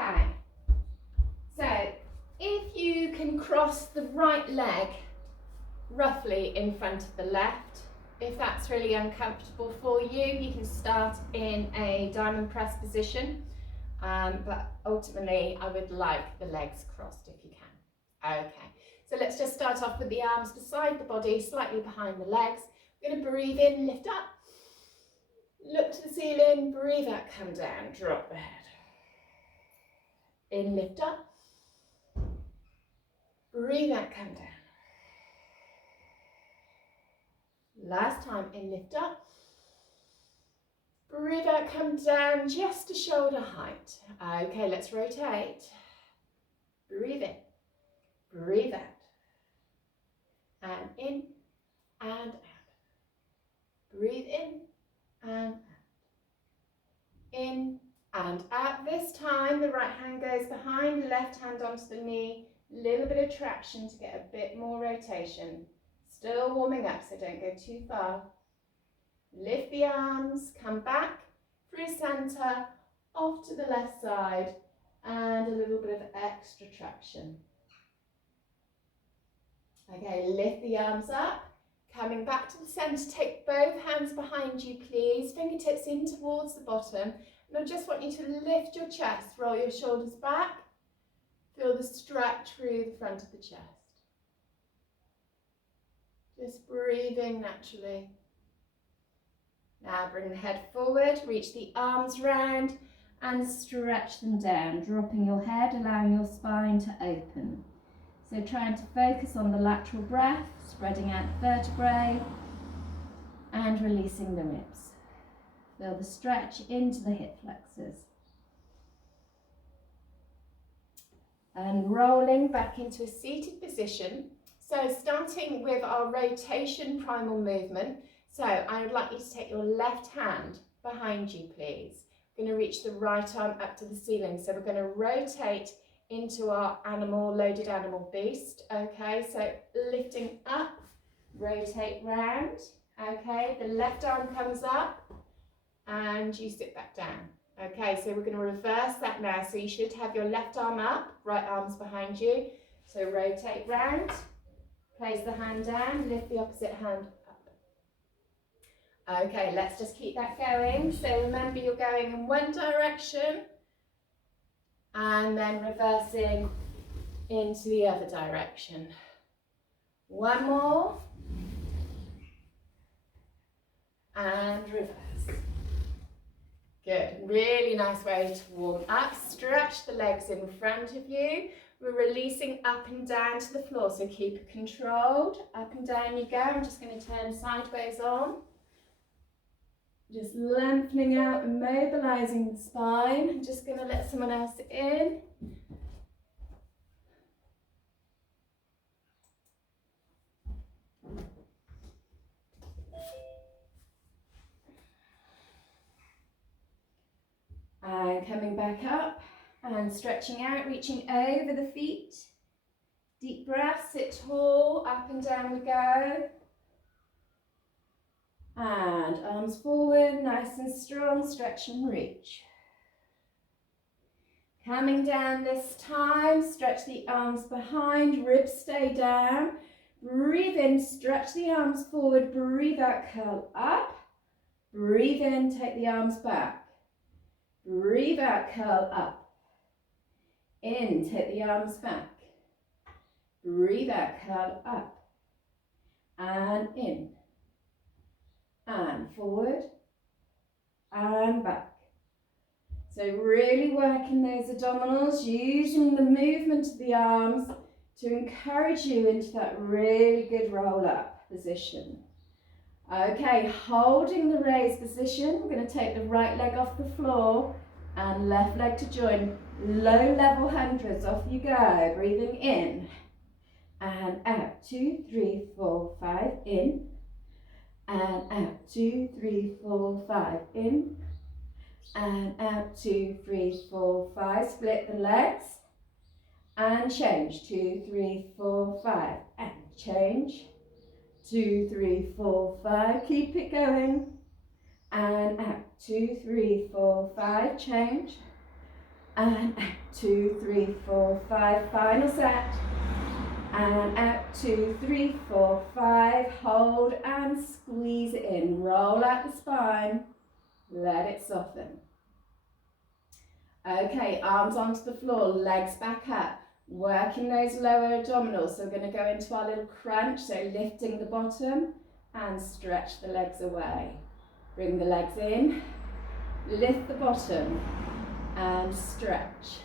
Okay, so if you can cross the right leg roughly in front of the left, if that's really uncomfortable for you, you can start in a diamond press position, but ultimately I would like the legs crossed if you can. Okay, so let's just start off with the arms beside the body, slightly behind the legs. We're going to breathe in, lift up, look to the ceiling, breathe out, come down, drop the head. In, lift up, breathe out, come down. Last time, in, lift up, breathe out, come down, just to shoulder height. Okay, let's rotate. Breathe in, breathe out, and in, and out. Breathe in, and out. In, and out. This time, the right hand goes behind, left hand onto the knee, little bit of traction to get a bit more rotation. Still warming up, so don't go too far. Lift the arms, come back through centre, off to the left side, and a little bit of extra traction. Okay, lift the arms up, coming back to the centre, take both hands behind you please, fingertips in towards the bottom, and I just want you to lift your chest, roll your shoulders back, feel the stretch through the front of the chest. Just breathing naturally. Now bring the head forward, reach the arms round and stretch them down, dropping your head, allowing your spine to open. So trying to focus on the lateral breath, spreading out the vertebrae and releasing the ribs. Feel the stretch into the hip flexors. And rolling back into a seated position. So starting with our rotation primal movement. So I would like you to take your left hand behind you, please. We're going to reach the right arm up to the ceiling. So we're going to rotate into our animal, loaded animal beast. Okay, so lifting up, rotate round. Okay, the left arm comes up and you sit back down. Okay, so we're going to reverse that now. So you should have your left arm up, right arm's behind you. So rotate round, place the hand down, lift the opposite hand up. Okay, let's just keep that going. So remember you're going in one direction and then reversing into the other direction. One more. And reverse. Good, really nice way to warm up. Stretch the legs in front of you. We're releasing up and down to the floor, so keep it controlled. Up and down you go. I'm just going to turn sideways on. Just lengthening out and mobilising the spine. I'm just going to let someone else in. And coming back up and stretching out, reaching over the feet. Deep breath, sit tall, up and down we go. And arms forward, nice and strong, stretch and reach. Coming down this time, stretch the arms behind, ribs stay down. Breathe in, stretch the arms forward, breathe out, curl up. Breathe in, take the arms back. Breathe out, curl up. In, take the arms back. Breathe out, curl up. And in. And forward. And back. So really working those abdominals, using the movement of the arms to encourage you into that really good roll up position. Okay, holding the raised position, we're going to take the right leg off the floor and left leg to join. Low level hundreds, off you go. Breathing in and out. 2, 3, 4, 5, in and out. 2, 3, 4, 5, in and out. 2, 3, 4, 5. Split the legs and change. 2, 3, 4, 5 and change. 2, 3, 4, 5, keep it going, and out, 2, 3, 4, 5, change, And out, 2, 3, 4, 5, final set. And out, 2, 3, 4, 5, hold and squeeze it in. Roll out the spine, let it soften. Okay, arms onto the floor, legs back up, working those lower abdominals. So we're going to go into our little crunch, so lifting the bottom and stretch the legs away. Bring the legs in, lift the bottom and stretch.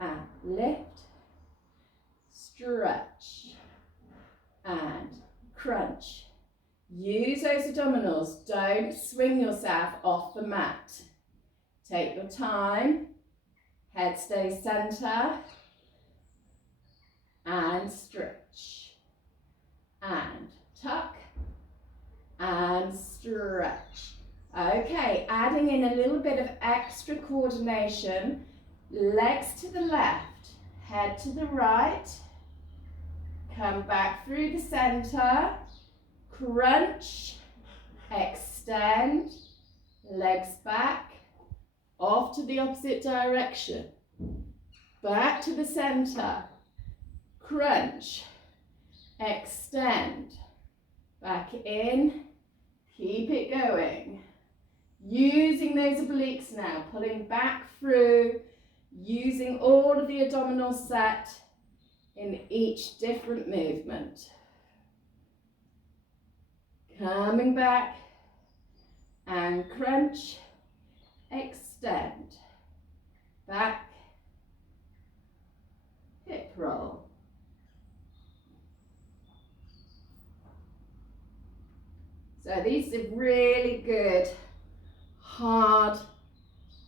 And lift, stretch and crunch. Use those abdominals, don't swing yourself off the mat. Take your time, head stays center, and stretch, and tuck, and stretch. Okay, adding in a little bit of extra coordination, legs to the left, head to the right, come back through the center, crunch, extend, legs back, off to the opposite direction, back to the center, crunch, extend, back in, keep it going. Using those obliques now, pulling back through, using all of the abdominals set in each different movement. Coming back and crunch, extend, back, hip roll. So these are really good, hard,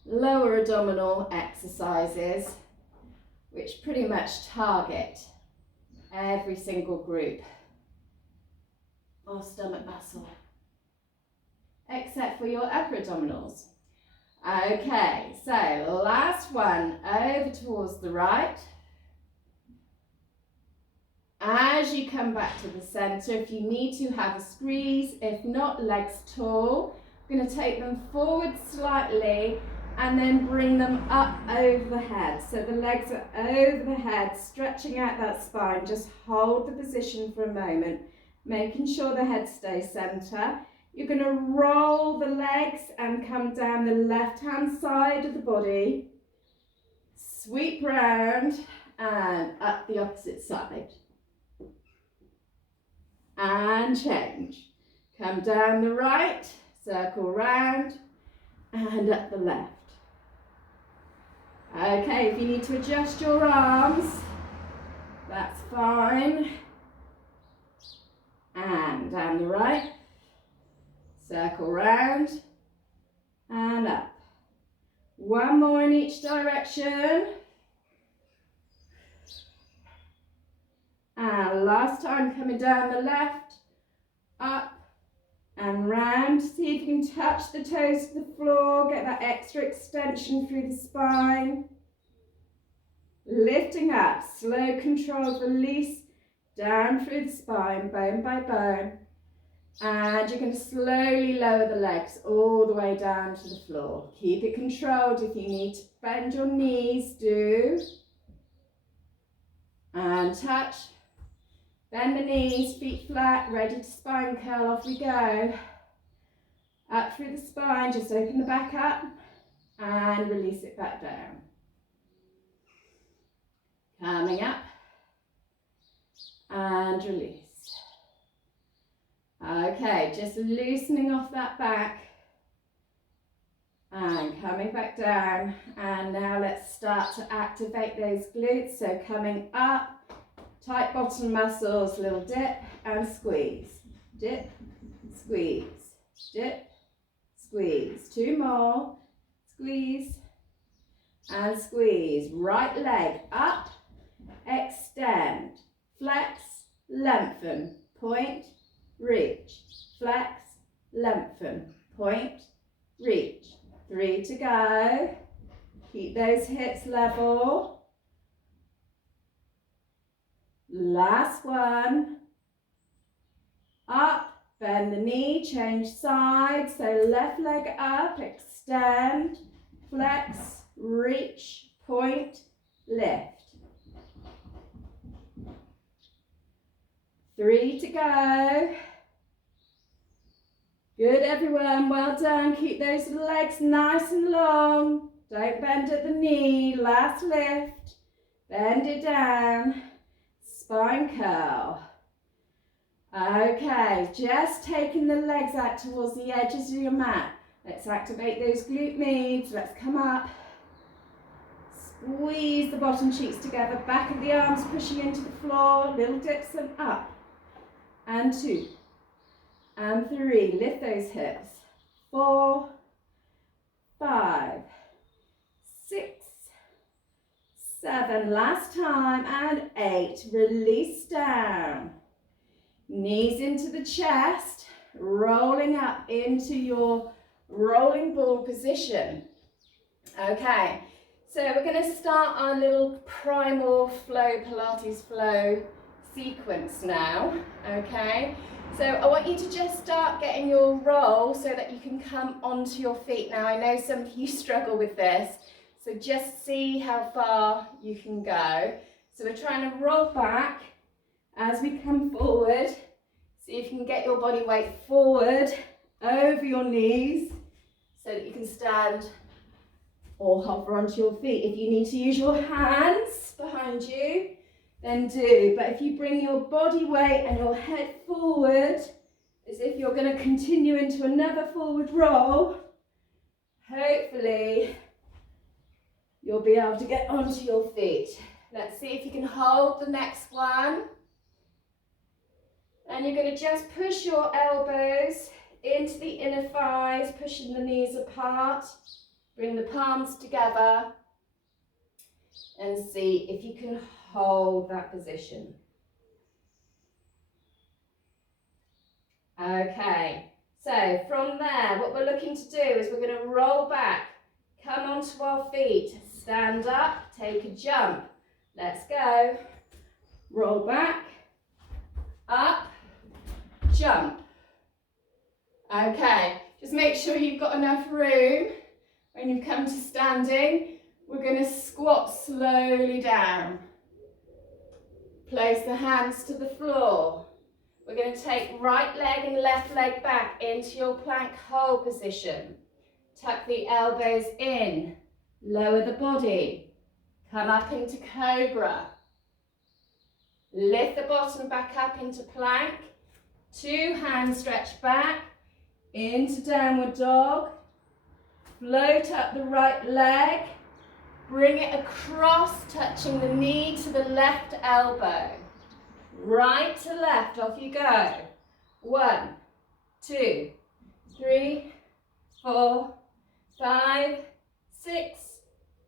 lower abdominal exercises, which pretty much target every single group of stomach muscle, except for your upper abdominals. Okay, so last one, over towards the right. As you come back to the center, if you need to, have a squeeze. If not, legs tall. I'm going to take them forward slightly and then bring them up over the head. So the legs are over the head, stretching out that spine. Just hold the position for a moment, making sure the head stays center. You're going to roll the legs and come down the left-hand side of the body, sweep round and up the opposite side. And change. Come down the right, circle round and up the left. Okay, if you need to adjust your arms, that's fine. And down the right. Circle round and up. One more in each direction. And last time, coming down the left, up and round. See if you can touch the toes to the floor, get that extra extension through the spine. Lifting up, slow controlled release down through the spine, bone by bone. And you're going to slowly lower the legs all the way down to the floor. Keep it controlled. If you need to bend your knees, do. And touch. Bend the knees, feet flat, ready to spine curl. Off we go. Up through the spine, just open the back up and release it back down. Coming up and release. Okay, just loosening off that back and coming back down. And now let's start to activate those glutes. So coming up, tight bottom muscles, little dip and squeeze. Dip, squeeze, dip, squeeze. Two more. Squeeze and squeeze. Right leg up, extend, flex, lengthen, point, reach, flex, lengthen, point, reach. 3 to go. Keep those hips level. Last one. Up, bend the knee, change sides. So left leg up, extend, flex, reach, point, lift. 3 to go. Good, everyone, well done. Keep those legs nice and long. Don't bend at the knee. Last lift. Bend it down. Spine curl. Okay, just taking the legs out towards the edges of your mat. Let's activate those glute meads. Let's come up. Squeeze the bottom cheeks together. Back of the arms pushing into the floor. Little dips and up. And 2. And 3, lift those hips. 4, 5, 6, 7, last time, and 8, release down. Knees into the chest, rolling up into your rolling ball position. Okay, so we're going to start our little Primal flow, Pilates flow sequence now, okay? So I want you to just start getting your roll so that you can come onto your feet. Now I know some of you struggle with this, so just see how far you can go. So we're trying to roll back as we come forward. See if you can get your body weight forward over your knees so that you can stand or hover onto your feet. If you need to use your hands behind you, then do. But if you bring your body weight and your head forward, as if you're going to continue into another forward roll, hopefully you'll be able to get onto your feet. Let's see if you can hold the next one. And you're going to just push your elbows into the inner thighs, pushing the knees apart. Bring the palms together and see if you can hold that position. Okay, so from there, what we're looking to do is we're going to roll back, come onto our feet, stand up, take a jump. Let's go. Roll back, up, jump. Okay, just make sure you've got enough room when you come to standing. We're going to squat slowly down. Place the hands to the floor. We're going to take right leg and left leg back into your plank hold position. Tuck the elbows in. Lower the body. Come up into Cobra. Lift the bottom back up into plank. 2 hands stretch back into downward dog. Float up the right leg. Bring it across, touching the knee to the left elbow. Right to left, off you go. 1, 2, 3, 4, 5, 6,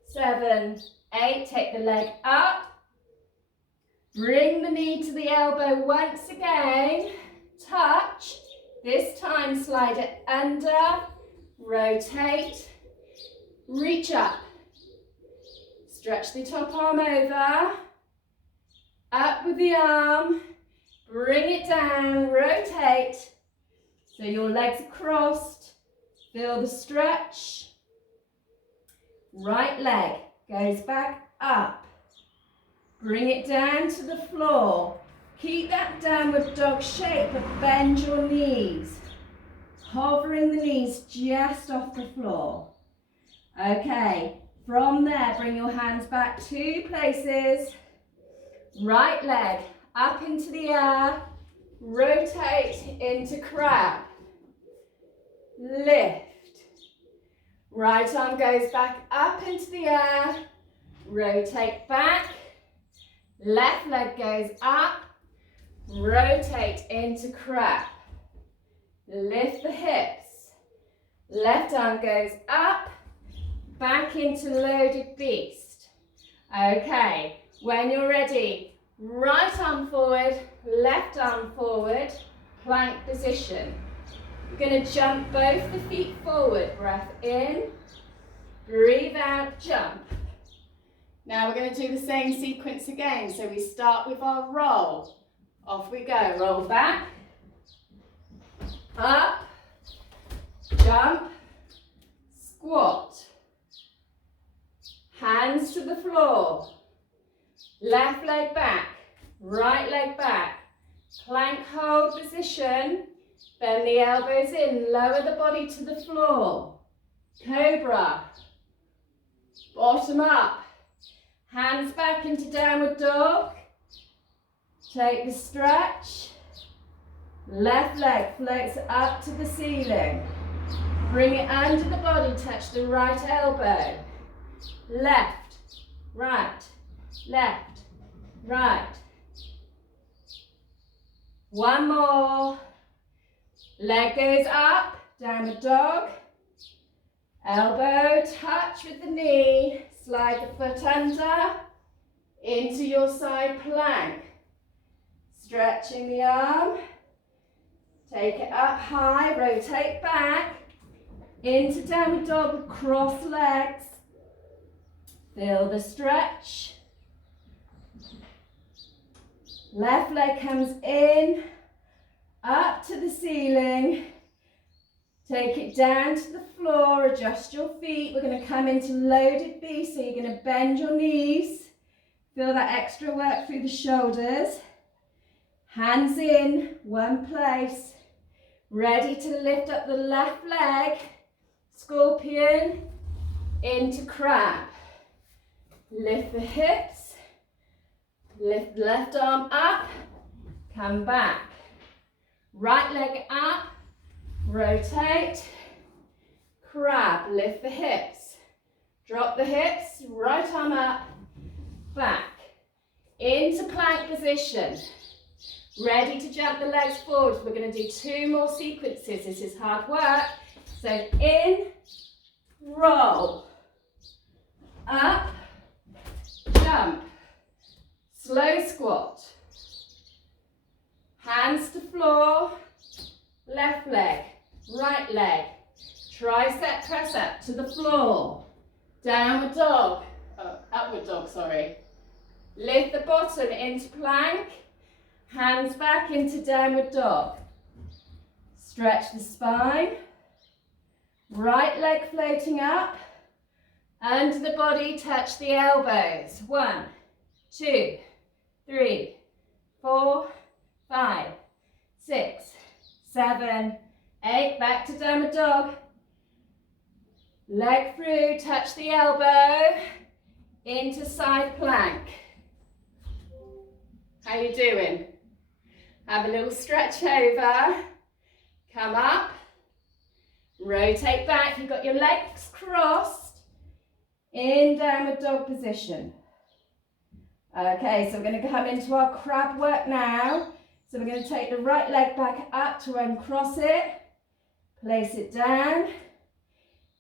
7, 8. Take the leg up. Bring the knee to the elbow once again. Touch. This time slide it under. Rotate. Reach up. Stretch the top arm over. Up with the arm. Bring it down. Rotate. So your legs are crossed. Feel the stretch. Right leg goes back up. Bring it down to the floor. Keep that downward dog shape, but bend your knees. Hovering the knees just off the floor. Okay, from there, bring your hands back 2 places. Right leg up into the air. Rotate into crab. Lift. Right arm goes back up into the air. Rotate back. Left leg goes up. Rotate into crab. Lift the hips. Left arm goes up. Back into loaded beast. Okay, when you're ready, right arm forward, left arm forward, plank position. You're going to jump both the feet forward. Breath in, breathe out, jump. Now we're going to do the same sequence again. So we start with our roll. Off we go. Roll back, up, jump, squat, Hands to the floor. Left leg back, right leg back. Plank hold position. Bend the elbows in, lower the body to the floor. Cobra. Bottom up. Hands back into downward dog. Take the stretch. Left leg floats up to the ceiling. Bring it under the body, touch the right elbow. Left, right, left, right. One more. Leg goes up, downward dog. Elbow touch with the knee. Slide the foot under into your side plank. Stretching the arm. Take it up high, rotate back. Into downward dog with crossed legs. Feel the stretch. Left leg comes in, up to the ceiling. Take it down to the floor, adjust your feet. We're going to come into loaded beast, so you're going to bend your knees. Feel that extra work through the shoulders. Hands in, one place. Ready to lift up the left leg. Scorpion into crab. Lift the hips. Lift the left arm up. Come back. Right leg up. Rotate. Crab. Lift the hips. Drop the hips. Right arm up. Back. Into plank position. Ready to jump the legs forward. We're going to do 2 more sequences. This is hard work. So in, roll, up, jump, slow squat, hands to floor, left leg, right leg, tricep press up to the floor, downward dog, upward dog, sorry. Lift the bottom into plank, hands back into downward dog. Stretch the spine. Right leg floating up, under the body, touch the elbows. 1, 2, 3, 4, 5, 6, 7, 8. Back to downward dog. Leg through, touch the elbow, into side plank. How you doing? Have a little stretch over. Come up. Rotate back, you've got your legs crossed in downward dog position. Okay, so we're going to come into our crab work now. So we're going to take the right leg back up to uncross it, place it down,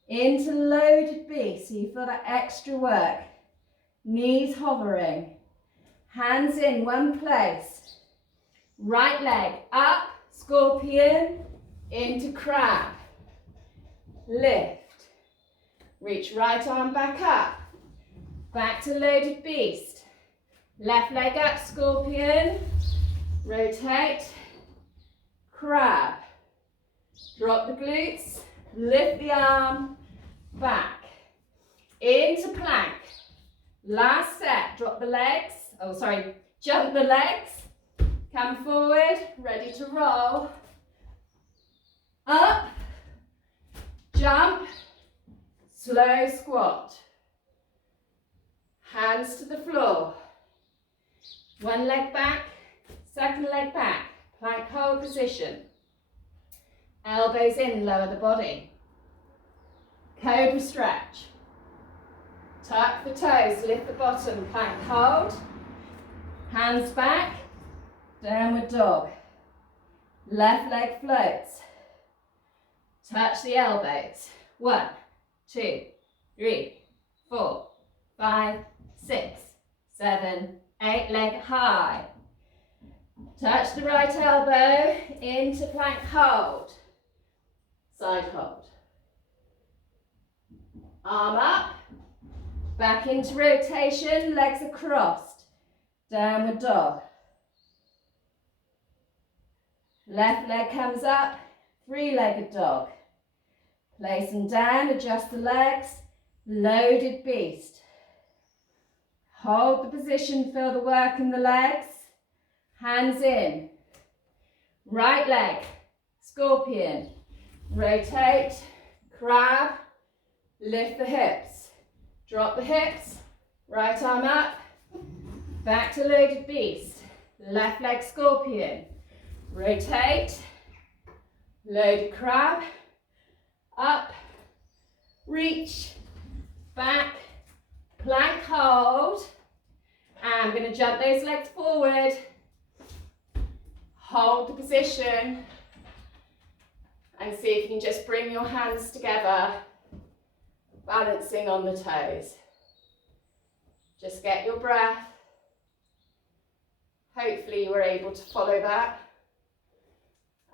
into loaded beast. So you feel that extra work. Knees hovering, hands in one place. Right leg up, scorpion, into crab. Lift. Reach right arm back up. Back to loaded beast. Left leg up, scorpion. Rotate. Crab. Drop the glutes. Lift the arm. Back. Into plank. Last set. Drop the legs. Jump the legs. Come forward. Ready to roll. Up. Jump, slow squat, hands to the floor, one leg back, second leg back, plank hold position, elbows in, lower the body, Cobra Stretch, tuck the toes, lift the bottom, plank hold, hands back, downward dog, left leg floats. Touch the elbows. 1, 2, 3, 4, 5, 6, 7, 8. Leg high. Touch the right elbow into plank hold. Side hold. Arm up. Back into rotation. Legs are crossed. Downward dog. Left leg comes up. 3-legged dog. Place them down, adjust the legs, loaded beast. Hold the position, feel the work in the legs. Hands in. Right leg, scorpion. Rotate, crab, lift the hips. Drop the hips, right arm up. Back to loaded beast. Left leg scorpion. Rotate, loaded crab, up, reach, back, plank hold. And I'm going to jump those legs forward. Hold the position. And see if you can just bring your hands together, balancing on the toes. Just get your breath. Hopefully you were able to follow that.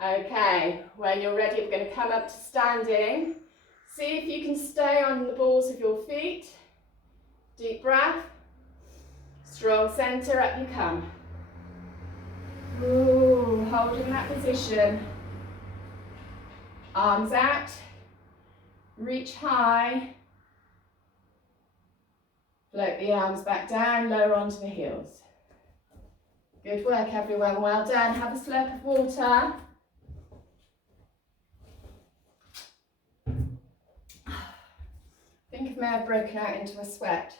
Okay, when you're ready, we're going to come up to standing. See if you can stay on the balls of your feet. Deep breath. Strong center, up you come. Ooh, holding that position. Arms out. Reach high. Float the arms back down, lower onto the heels. Good work, everyone. Well done. Have a slurp of water. I think I may have broken out into a sweat.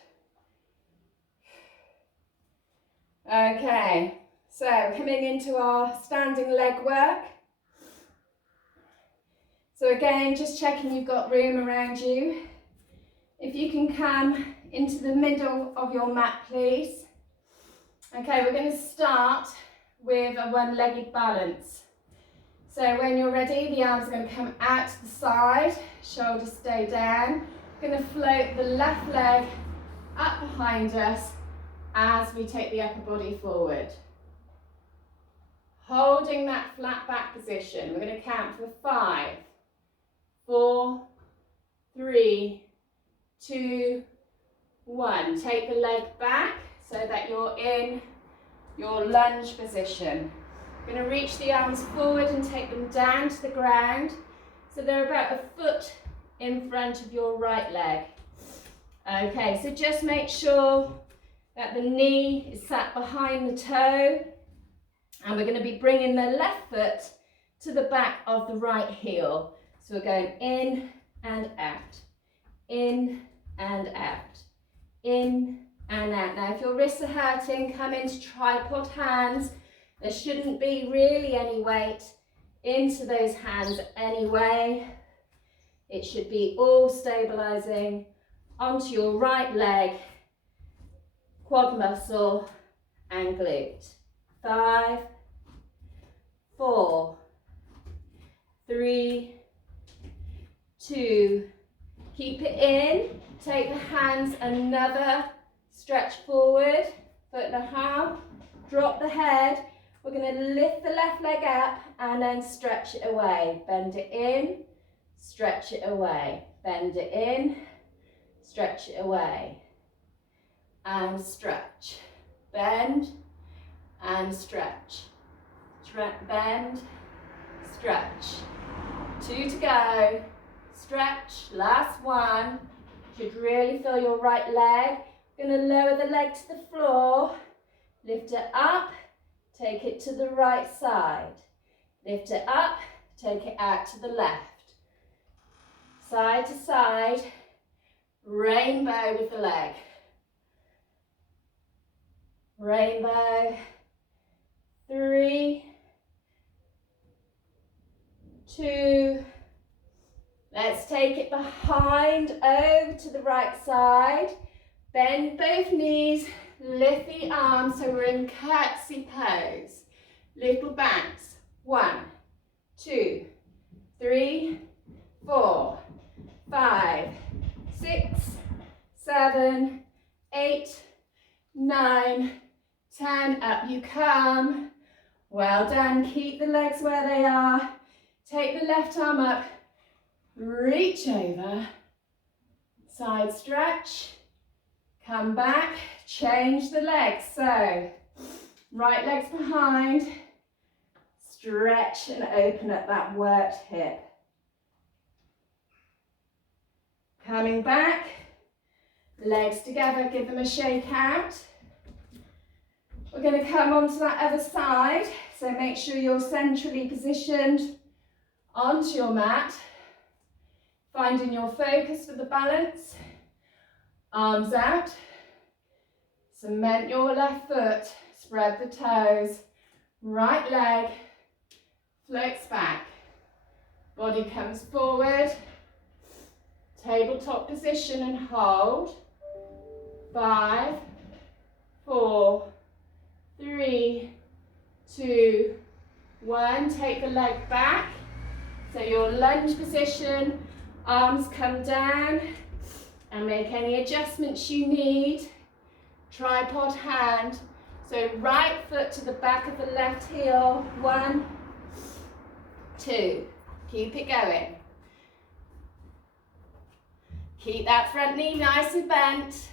Okay, so coming into our standing leg work. So again, just checking you've got room around you. If you can come into the middle of your mat, please. Okay, we're going to start with a one-legged balance. So when you're ready, the arms are going to come out to the side, shoulders stay down. We're going to float the left leg up behind us as we take the upper body forward. Holding that flat back position, we're going to count for 5, 4, 3, 2, 1. Take the leg back so that you're in your lunge position. You're going to reach the arms forward and take them down to the ground so they're about a foot in front of your right leg. Okay, so just make sure that the knee is sat behind the toe, and we're going to be bringing the left foot to the back of the right heel. So we're going in and out, in and out, in and out. Now if your wrists are hurting, come into tripod hands. There shouldn't be really any weight into those hands anyway. It should be all stabilizing onto your right leg, quad muscle and glute. 5, 4, 3, 2, keep it in. Take the hands another stretch forward, foot and a half, drop the head. We're going to lift the left leg up and then stretch it away. Bend it in, stretch it away. Bend it in, stretch it away. And stretch. Bend and stretch. Bend, stretch. 2 to go. Stretch, last one. Should really feel your right leg. Going to lower the leg to the floor. Lift it up. Take it to the right side. Lift it up. Take it out to the left. Side to side. Rainbow with the leg. Rainbow. 3, 2. Let's take it behind, over to the right side. Bend both knees, lift the arms so we're in curtsy pose. Little bounce. 1, 2, 3, 4, 5, 6, 7, 8, 9, 10. Up you come. Well done. Keep the legs where they are. Take the left arm up. Reach over. Side stretch. Come back. Change the legs. So, right leg's behind. Stretch and open up that worked hip. Coming back. Legs together, give them a shake out. We're going to come onto that other side, so make sure you're centrally positioned onto your mat, finding your focus for the balance. Arms out, cement your left foot, spread the toes, right leg floats back, body comes forward, tabletop position and hold. 5, 4, 3, 2, 1. Take the leg back. So your lunge position, arms come down, and make any adjustments you need. Tripod hand. So right foot to the back of the left heel. 1, 2. Keep it going. Keep that front knee nice and bent.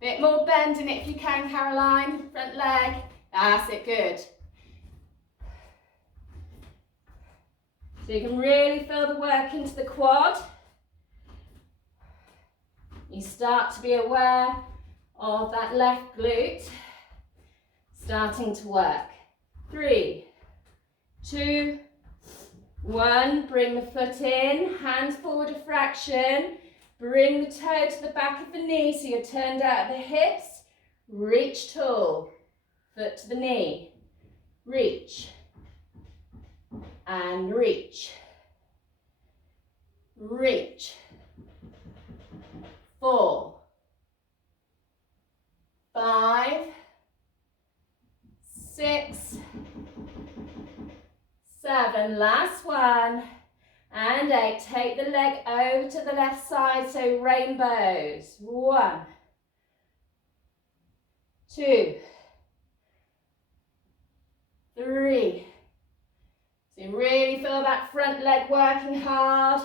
Bit more bend in it if you can, Caroline. Front leg. That's it, good. So you can really feel the work into the quad. You start to be aware of that left glute starting to work. 3, 2, 1. Bring the foot in, hand forward a fraction. Bring the toe to the back of the knee so you're turned out at the hips. Reach tall. Foot to the knee. Reach. And reach. Reach. 4, 5, 6, 7. Last one. And 8. Take the leg over to the left side, so rainbows. 1, 2, 3. So you really feel that front leg working hard.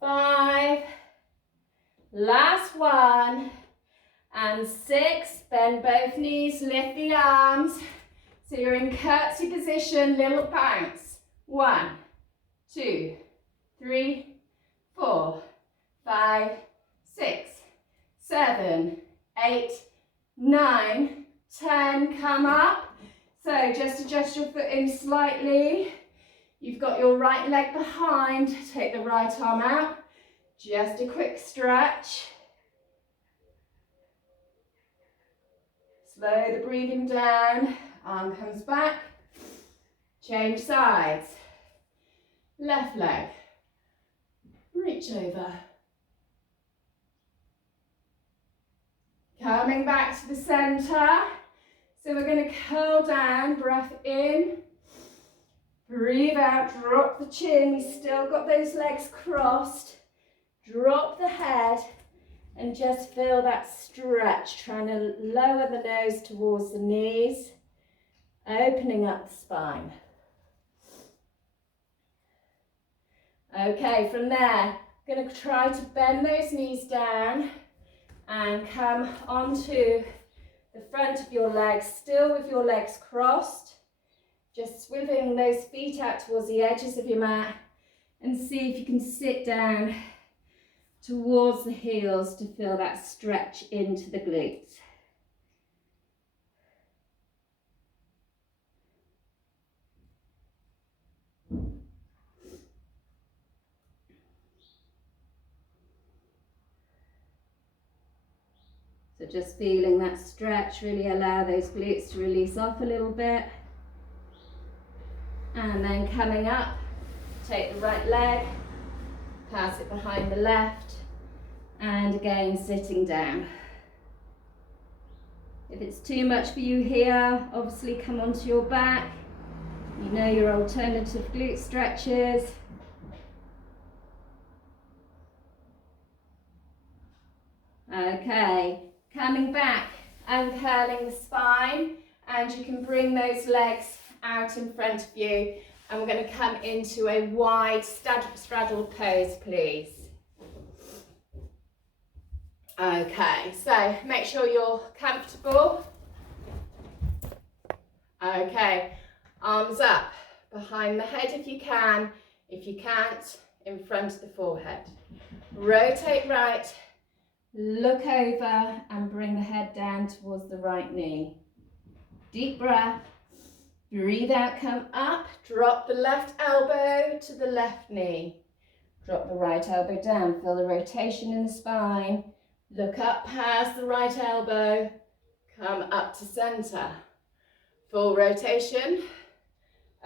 5. Last one. And 6. Bend both knees, lift the arms. So you're in curtsy position, little bounce. 1, 2, 3, 4, 5, 6, 7, 8, 9, 10. Come up. So just adjust your foot in slightly. You've got your right leg behind. Take the right arm out. Just a quick stretch. Slow the breathing down. Arm comes back. Change sides. Left leg. Reach over. Coming back to the center. So we're going to curl down, breath in. Breathe out, drop the chin. We've still got those legs crossed. Drop the head and just feel that stretch, trying to lower the nose towards the knees, opening up the spine. Okay, from there, I'm going to try to bend those knees down and come onto the front of your legs, still with your legs crossed. Just swiveling those feet out towards the edges of your mat and see if you can sit down towards the heels to feel that stretch into the glutes. So just feeling that stretch, really allow those glutes to release off a little bit. And then coming up, take the right leg, pass it behind the left, and again sitting down. If it's too much for you here, obviously come onto your back. You know your alternative glute stretches. Okay, coming back and curling the spine, and you can bring those legs out in front of you, and we're going to come into a wide straddle pose, please. Okay, so make sure you're comfortable. Okay, arms up behind the head if you can. If you can't, in front of the forehead. Rotate right, Look over and bring the head down towards the right knee. Deep breath. Breathe out, come up. Drop the left elbow to the left knee. Drop the right elbow down. Feel the rotation in the spine. Look up past the right elbow. Come up to center. Full rotation.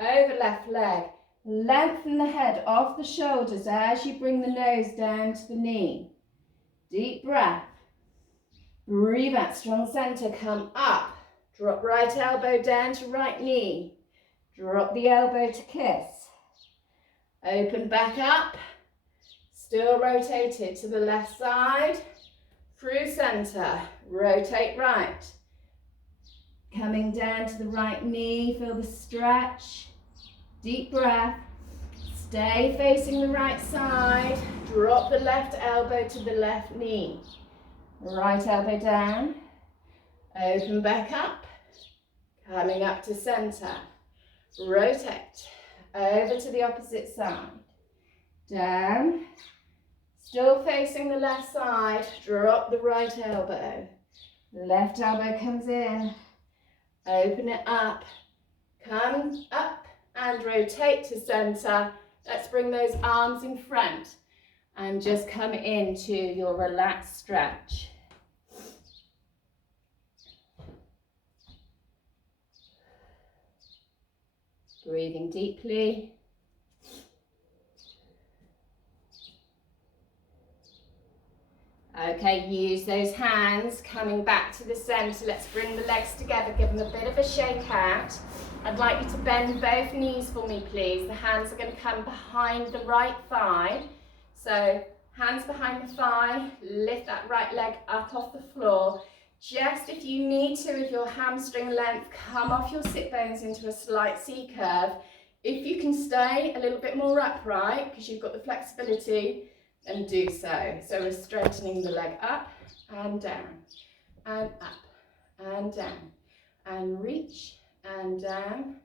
Over left leg. Lengthen the head off the shoulders as you bring the nose down to the knee. Deep breath. Breathe out, strong center. Come up. Drop right elbow down to right knee. Drop the elbow to kiss. Open back up. Still rotated to the left side. Through center. Rotate right. Coming down to the right knee. Feel the stretch. Deep breath. Stay facing the right side. Drop the left elbow to the left knee. Right elbow down. Open back up. Coming up to center. Rotate. Over to the opposite side. Down. Still facing the left side. Drop the right elbow. Left elbow comes in. Open it up. Come up and rotate to center. Let's bring those arms in front and just come into your relaxed stretch. Breathing deeply. Okay, use those hands, coming back to the center. Let's bring the legs together, give them a bit of a shake out. I'd like you to bend both knees for me, please. The hands are going to come behind the right thigh. So, hands behind the thigh, lift that right leg up off the floor. Just if you need to, with your hamstring length, come off your sit bones into a slight C curve. If you can stay a little bit more upright, because you've got the flexibility, then do so. So we're straightening the leg up and down, and up, and down, and reach, and down,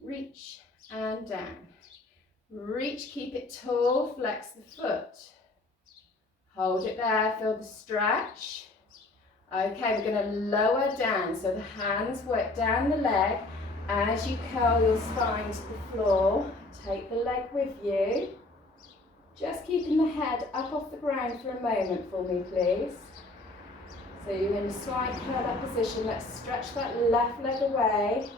reach, and down. Reach, keep it tall, flex the foot. Hold it there, feel the stretch. Okay, we're going to lower down, so the hands work down the leg. As you curl your spine to the floor, take the leg with you. Just keeping the head up off the ground for a moment for me, please. So you're in a slight curl up position. Let's stretch that left leg away,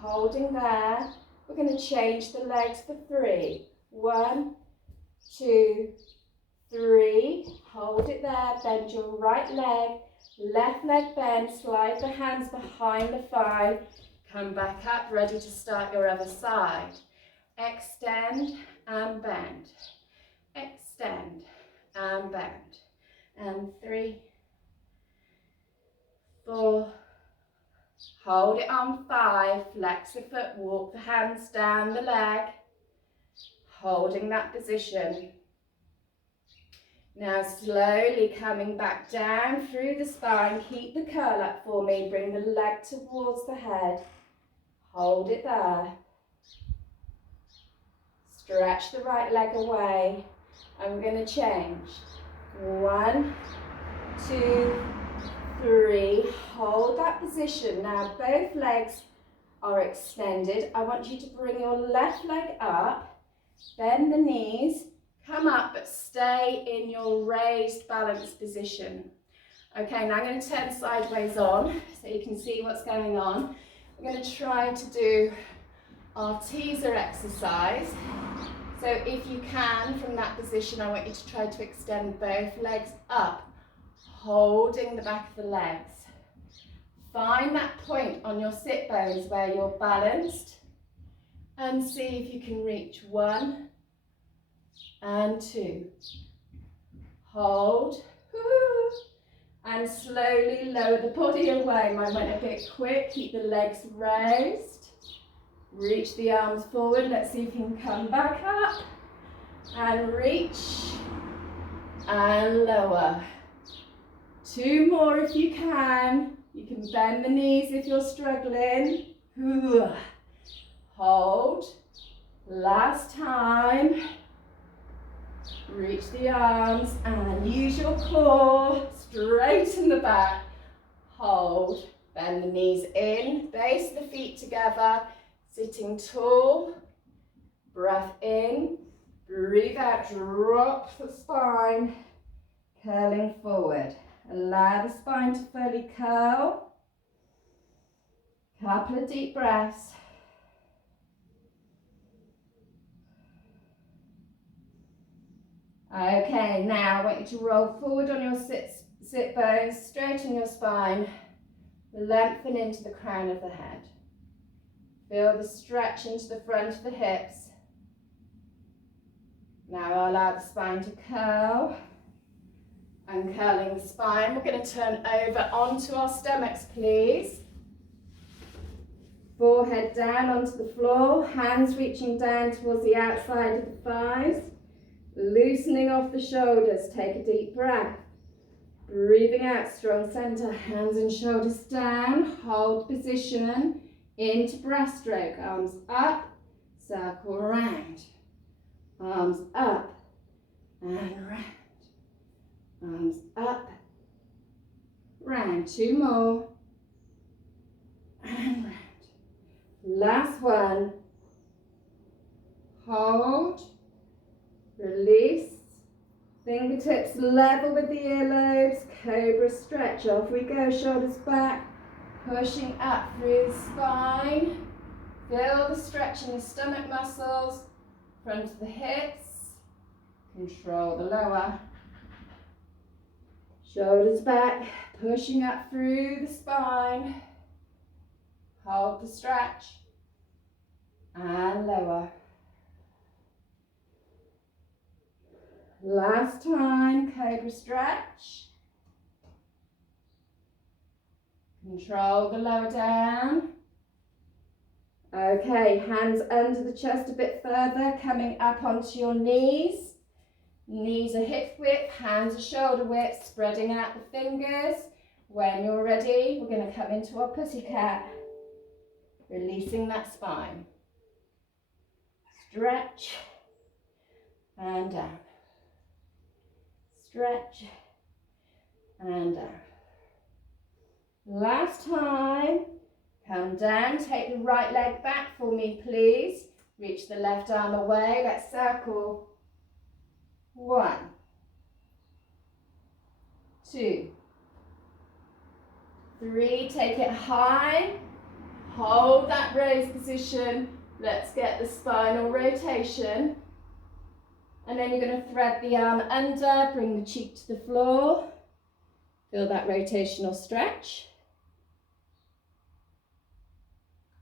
holding there. We're going to change the legs for 3. 1, 2, 3. Hold it there, bend your right leg. Left leg bend, slide the hands behind the thigh, come back up, ready to start your other side. Extend and bend, extend and bend. And 3, 4, hold it on 5, flex the foot, walk the hands down the leg, holding that position. Now slowly coming back down through the spine, keep the curl up for me, bring the leg towards the head, hold it there. Stretch the right leg away, and we're going to change. 1, 2, 3, hold that position. Now both legs are extended. I want you to bring your left leg up, bend the knees, come up, but stay in your raised balanced position. Okay, now I'm going to turn sideways on so you can see what's going on. We're going to try to do our teaser exercise. So if you can, from that position, I want you to try to extend both legs up, holding the back of the legs. Find that point on your sit bones where you're balanced and see if you can reach 1 and 2. Hold. And slowly lower the body away. Mine went a bit quick. Keep the legs raised. Reach the arms forward. Let's see if you can come back up. And reach. And lower. 2 more if you can. You can bend the knees if you're struggling. Hold. Last time. Reach the arms and use your core. straighten the back, hold, bend the knees in, base the feet together, sitting tall, breath in, breathe out, drop the spine, curling forward. Allow the spine to fully curl. Couple of deep breaths. Okay, now I want you to roll forward on your sit bones, straighten your spine, lengthen into the crown of the head. Feel the stretch into the front of the hips. Now allow the spine to curl. Uncurling the spine, we're going to turn over onto our stomachs, please. Forehead down onto the floor, hands reaching down towards the outside of the thighs. Loosening off the shoulders, take a deep breath. Breathing out, strong center, hands and shoulders down. Hold position into breaststroke. Arms up, circle round. Arms up and round. Arms up, round. Two more. And round. Last one. Hold. Release. Fingertips level with the earlobes. Cobra stretch. Off we go. Shoulders back. Pushing up through the spine. Feel the stretch in the stomach muscles. Front of the hips. Control the lower. Shoulders back. Pushing up through the spine. Hold the stretch. And lower. Last time, Cobra stretch. Control the lower down. Okay, hands under the chest a bit further, coming up onto your knees. Knees are hip width, hands are shoulder width, spreading out the fingers. When you're ready, we're going to come into our pussycat. Releasing that spine. Stretch and down. Stretch and down. Last time, come down, take the right leg back for me, please. Reach the left arm away, let's circle. 1, 2, 3, take it high. Hold that raised position. Let's get the spinal rotation. And then you're going to thread the arm under, bring the cheek to the floor. Feel that rotational stretch.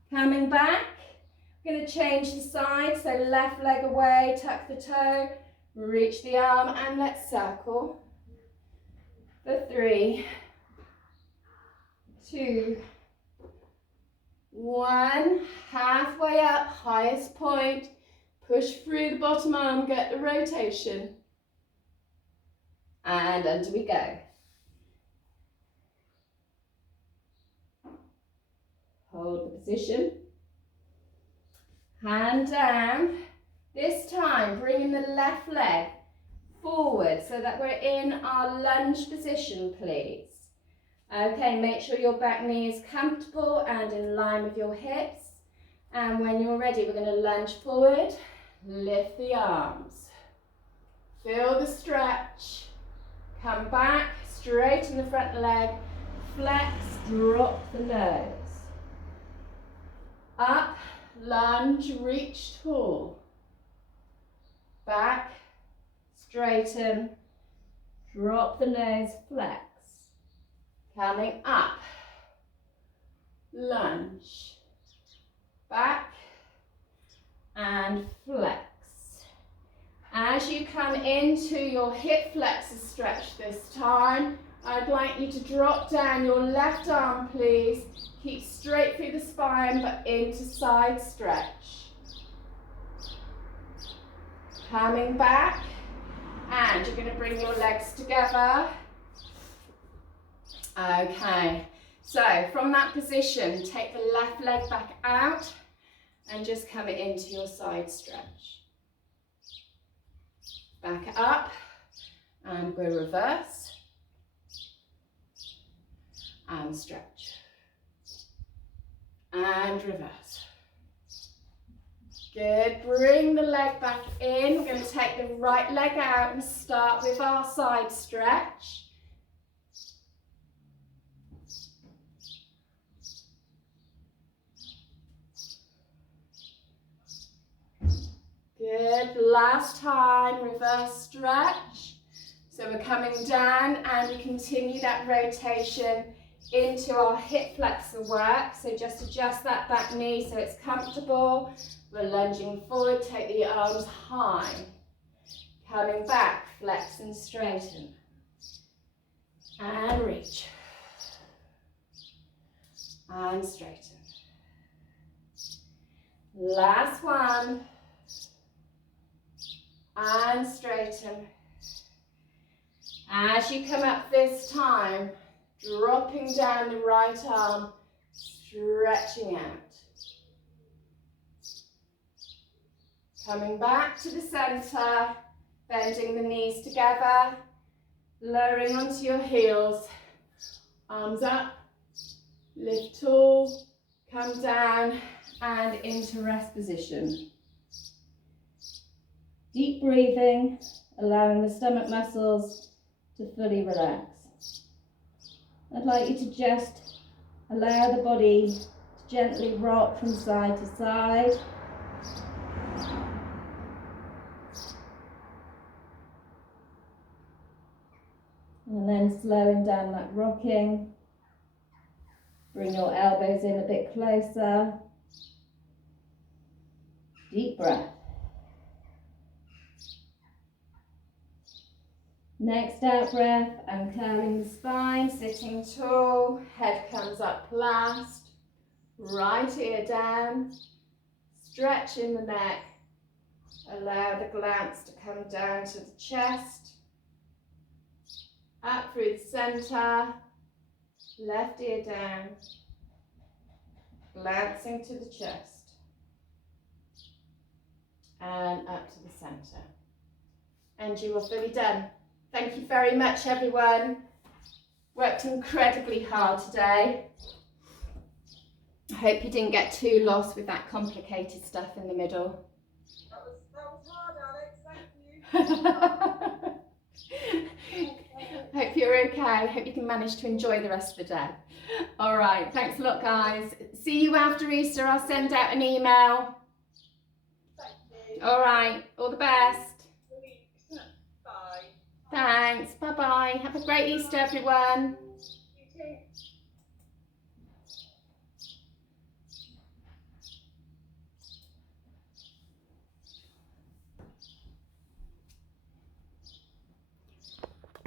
Coming back, we're going to change the side. So left leg away, tuck the toe, reach the arm, and let's circle. For 3, 2, 1. Halfway up, highest point. Push through the bottom arm, get the rotation. And under we go. Hold the position. Hand down. This time, bringing the left leg forward so that we're in our lunge position, please. Okay, make sure your back knee is comfortable and in line with your hips. And when you're ready, we're going to lunge forward. Lift the arms. Feel the stretch. Come back, straighten the front leg. Flex, drop the nose. Up, lunge, reach tall. Back, straighten, drop the nose, flex. Coming up, lunge. Back and flex. As you come into your hip flexor stretch this time, I'd like you to drop down your left arm, please. Keep straight through the spine, but into side stretch. Coming back, and you're going to bring your legs together. Okay, so from that position, take the left leg back out and just come it into your side stretch. Back up, and we'll reverse. and stretch. And reverse. Good, bring the leg back in. We're going to take the right leg out and start with our side stretch. Good, last time, reverse stretch. So we're coming down and we continue that rotation into our hip flexor work. So just adjust that back knee so it's comfortable. We're lunging forward, take the arms high. Coming back, flex and straighten. And reach. And straighten. Last one. And straighten. As you come up this time, dropping down the right arm, stretching out. Coming back to the center, bending the knees together, lowering onto your heels, arms up, lift tall, come down and into rest position. Deep breathing, allowing the stomach muscles to fully relax. I'd like you to just allow the body to gently rock from side to side. And then slowing down that rocking. Bring your elbows in a bit closer. Deep breath. Next out breath, I'm curling the spine, sitting tall, head comes up last, right ear down, stretch in the neck, allow the glutes to come down to the chest, up through the center, left ear down, glancing to the chest, and up to the center. And you are fully done. Thank you very much, everyone. Worked incredibly hard today. I hope you didn't get too lost with that complicated stuff in the middle. That was hard, Alex. Thank you. Hope you're okay. Hope you can manage to enjoy the rest of the day. All right. Thanks a lot, guys. See you after Easter. I'll send out an email. Thank you. All right. All the best. Bye. Thanks. Bye-bye. Have a great Easter, everyone. You too.